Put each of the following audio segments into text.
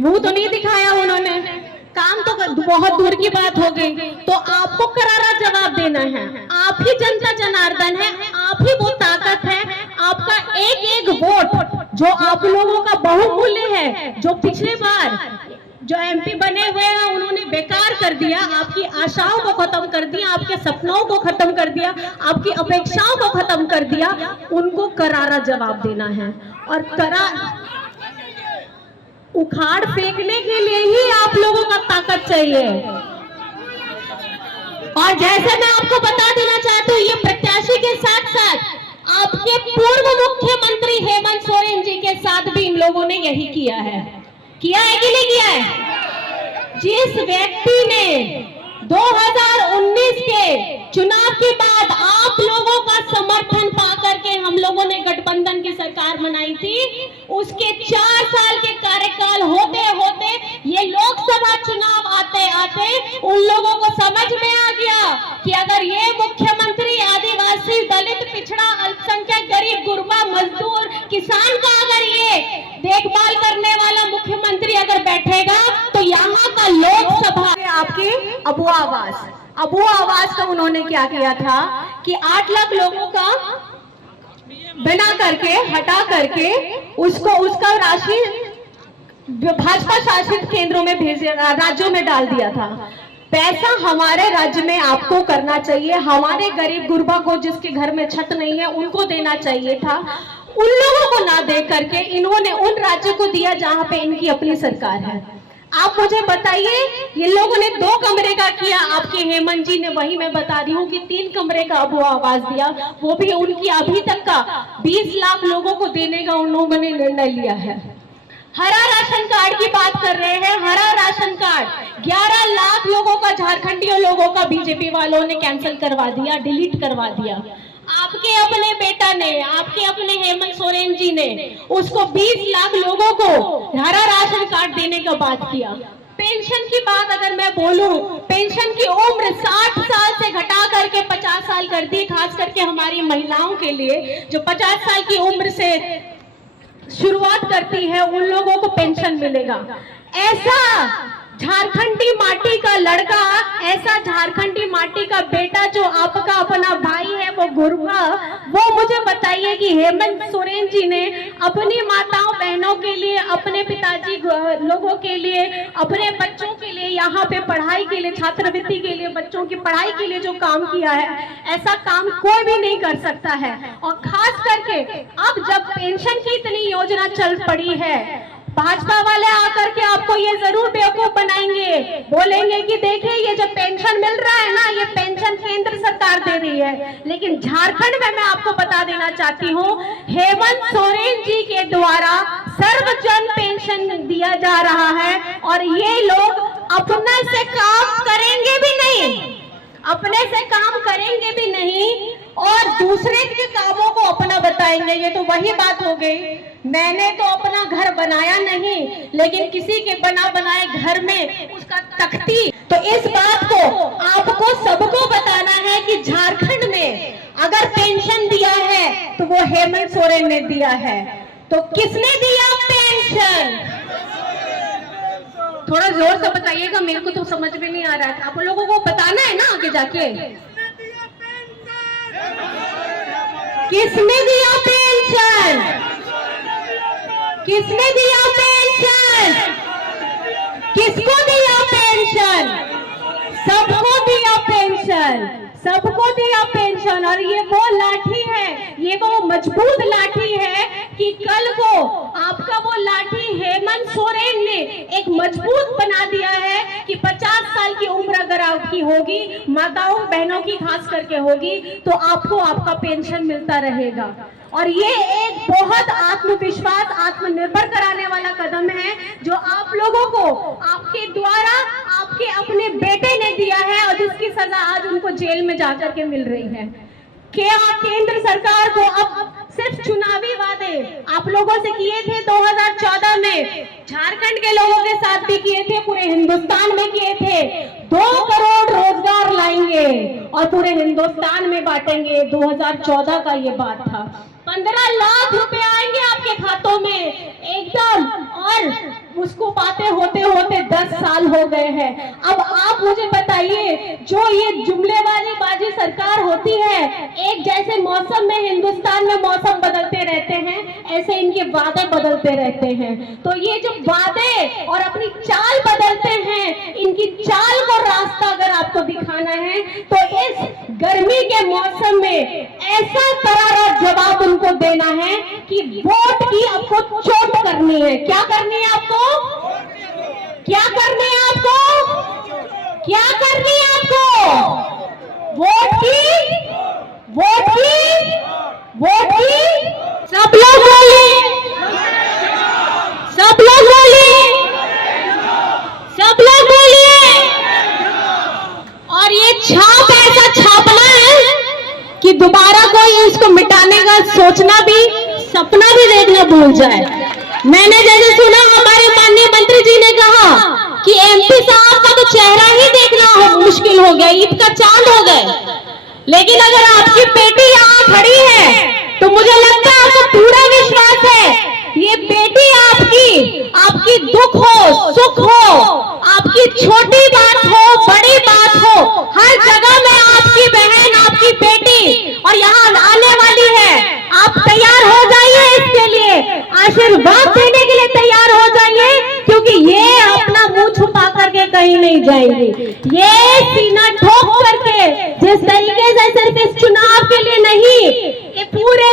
मुंह तो नहीं दिखाया उन्होंने, काम तो बहुत दूर की बात हो गई। तो आपको करारा जवाब देना है। आप ही जनता जनार्दन है, आप ही वो ताकत है। आपका एक एक वोट जो आप लोगों का बहुमूल्य है, जो पिछले बार जो एमपी बने हुए हैं उन्होंने बेकार कर दिया, आपकी आशाओं को खत्म कर दिया, आपके सपनों को खत्म कर दिया, आपकी अपेक्षाओं को खत्म कर दिया, उनको करारा जवाब देना है। और उखाड़ फेंकने के लिए ही आप लोगों का ताकत चाहिए। और जैसे मैं आपको बता देना चाहती हूँ, ये प्रत्याशी के साथ साथ आपके पूर्व मुख्यमंत्री हेमंत सोरेन जी के साथ भी इन लोगों ने यही किया है कि नहीं किया है? जिस व्यक्ति ने 2019 के चुनाव के बाद आप लोगों का समर्थन पाकर के हम लोगों ने गठबंधन की सरकार बनाई थी, उसके 4 साल के कार्यकाल होते होते ये लोकसभा चुनाव आते आते उन लोगों को समझ में आ गया कि अगर ये मुख्यमंत्री आदिवासी, दलित, पिछड़ा, अल्पसंख्यक, गरीब, गुरबा, मजदूर, किसान का अगर ये देखभाल करने वाला मुख्यमंत्री अगर बैठेगा तो यहाँ का लोकसभा आपके अबुआ आवास का उन्होंने क्या किया था कि 8 लाख लोगों का बना करके हटा करके उसका राशि भाजपा शासित केंद्रों में राज्यों में डाल दिया था। पैसा हमारे राज्य में आपको करना चाहिए, हमारे गरीब गुरबा को जिसके घर में छत नहीं है उनको देना चाहिए था। उन लोगों को ना दे करके इन्होंने उन राज्यों को दिया जहां पे इनकी अपनी सरकार है। आप मुझे बताइए, ये लोगों ने 2 कमरे का किया, आपके हेमंत जी ने, वही मैं बता रही हूँ कि 3 कमरे का अबुआ आवास दिया, वो भी उनकी अभी तक का 20 लाख लोगों को देने का उन लोगों ने निर्णय लिया है। हरा राशन कार्ड की बात कर रहे हैं, हरा राशन कार्ड 11 लाख लोगों का, झारखंडियों लोगों का बीजेपी वालों ने कैंसिल करवा दिया, डिलीट करवा दिया। आपके अपने बेटा ने, आपके अपने हेमंत सोरेन जी ने उसको 20 लाख लोगों को हरा राशन कार्ड देने का बात किया। पेंशन की बात अगर मैं बोलूं, पेंशन की उम्र 60 साल से घटा करके 50 साल कर दी, खास करके हमारी महिलाओं के लिए जो 50 साल की उम्र से शुरुआत करती है उन लोगों को पेंशन मिलेगा। ऐसा झारखंडी माटी का लड़का, ऐसा झारखंडी माटी का बेटा जो आपका अपना भाई है वो गुरबा, वो मुझे बताइए कि हेमंत सोरेन जी ने अपनी माताओं बहनों के लिए, अपने पिताजी लोगों के लिए, अपने बच्चों के लिए, यहाँ पे पढ़ाई के लिए, छात्रवृत्ति के लिए, बच्चों की पढ़ाई के लिए जो काम किया है, ऐसा काम कोई भी नहीं कर सकता है। और खास करके अब जब पेंशन की इतनी योजना चल पड़ी है, भाजपा वाले आकर के आपको ये जरूर बेवकूफ बनाएंगे, बोलेंगे कि देखिए ये जो पेंशन मिल रहा है ना, ये पेंशन केंद्र सरकार दे रही है। लेकिन झारखंड में मैं आपको बता देना चाहती हूँ, हेमंत सोरेन जी के द्वारा सर्वजन पेंशन दिया जा रहा है और ये लोग अपने से काम करेंगे भी नहीं, अपने से काम करेंगे भी नहीं और दूसरे के कामों को अपना बताएंगे। ये तो वही बात हो गई, मैंने तो अपना घर बनाया नहीं लेकिन किसी के बना बनाए घर में उसका तख्ती। तो इस बात को आपको सबको बताना है कि झारखंड में अगर पेंशन दिया है तो वो हेमंत सोरेन ने दिया है। तो किसने दिया पेंशन? थोड़ा जोर से बताइएगा, मेरे को तो समझ में नहीं आ रहा है। आप लोगों को बताना है ना आगे जाके, किसने दिया पेंशन? किसने दिया पेंशन? किसको दिया पेंशन? सबको दिया पेंशन, सबको दिया पेंशन। और ये वो लाठी है, ये वो मजबूत लाठी है कि कल को आपका वो लाठी हेमंत सोरेन ने एक मजबूत बना दिया है कि 50 साल की उम्र अगर आपकी होगी, माताओं बहनों की खास करके होगी, तो आपको आपका पेंशन मिलता रहेगा। और ये एक बहुत आत्मविश्वास, आत्मनिर्भर कराने वाला कदम है जो आप लोगों को आपके द्वारा आपके अपने बेटे ने दिया है और जिसकी सजा आज उनको जेल में जाकर के मिल रही है। क्या केंद्र सरकार को अब सिर्फ चुनावी वादे आप लोगों से किए थे 2014 में, झारखंड के लोगों के साथ भी किए थे, पूरे हिंदुस्तान में किए थे। 2 करोड़ रोजगार लाएंगे और पूरे हिंदुस्तान में बांटेंगे, 2014 का ये बात था। 15 लाख रुपए आएंगे आपके खातों में एकदम, और उसको पाते होते होते 10 साल हो गए हैं। अब आप मुझे बताइए, जो ये जुमलेवाली बाजी सरकार होती है, एक जैसे मौसम में हिंदुस्तान में मौसम बदलते रहते हैं, ऐसे इनके वादे बदलते रहते हैं। तो ये जो वादे और अपनी चाल बदलते हैं, इनकी चाल को रास्ता अगर आपको दिखाना है तो इस गर्मी के मौसम में ऐसा करारा जवाब उनको देना है कि वोट की आपको चोट करनी है। क्या करनी है आपको? क्या करनी है आपको? क्या करनी है आपको? वोट की, वोट की, वोट की। सब लोग बोलिए, सब लोग बोलिए, सब लोग बोलिए। और ये छाप ऐसा छापना है कि दोबारा कोई इसको मिटाने का सोचना भी, सपना भी देखना भूल जाए। मैंने जैसे सुना हमारे माननीय मंत्री जी ने कहा कि एमपी साहब का तो चेहरा ही देखना मुश्किल हो गया, ईद का चांद हो गए। लेकिन अगर आपकी बेटी यहाँ खड़ी है तो मुझे लगता है आपको पूरा विश्वास है, ये बेटी आपकी दुख हो, सुख हो, आपकी छोटी बात हो, बड़ी बात हो, हर जगह में आपकी बहन, आपकी बेटी और यहाँ आने वाली है। आप तैयार हो जाइए, इसके लिए आशीर्वाद देने के लिए तैयार हो जाइए, क्योंकि ये अपना मुंह छुपा करके कहीं नहीं जाएंगे। ये सीना ठोक करके जिस तरीके से सिर्फ इस चुनाव के लिए नहीं, ये पूरे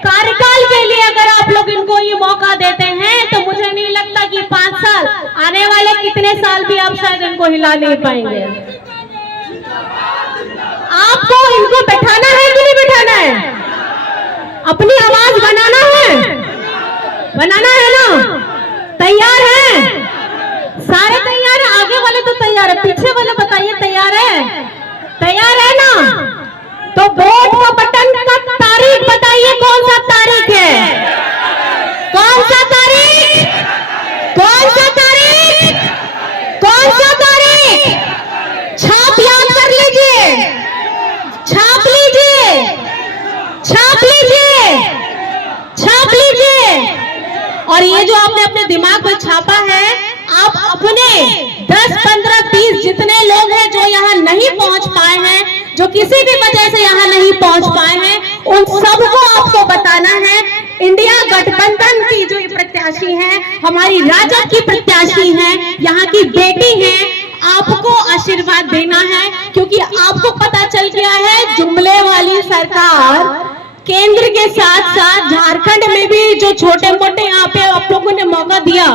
कार्यकाल के लिए अगर आप लोग इनको ये मौका देते हैं तो मुझे नहीं लगता कि 5 साल, आने वाले कितने साल भी आप शायद इनको हिला नहीं पाएंगे। आपको इनको बैठाना है कि नहीं बैठाना है? अपनी आवाज बनाना है, बनाना है ना? तैयार है? सारे तैयार है? आगे वाले तो तैयार है, पीछे वाले बताइए तैयार है? तैयार है ना? तो वोट का बटन का तारीख बताइए, कौन सा तारीख है? कौन सा तारीख? कौन सा तारीख? कौन सा तारीख? छाप याद कर लीजिए, छाप लीजिए, छाप लीजिए, छाप लीजिए। और ये जो आपने अपने दिमाग में छापा है, आप अपने 10, 15, 20 जितने लोग हैं जो यहाँ नहीं पहुंच पाए हैं, जो किसी भी वजह से यहाँ नहीं पहुंच पाए हैं, उन सबको आपको बताना है, इंडिया गठबंधन की जो प्रत्याशी है, हमारी राजद की प्रत्याशी है, यहाँ की बेटी है, आपको आशीर्वाद देना है। क्योंकि आपको पता चल गया है, जुमले वाली सरकार केंद्र के साथ साथ झारखंड में भी जो छोटे मोटे यहाँ पे आप लोगों ने मौका दिया,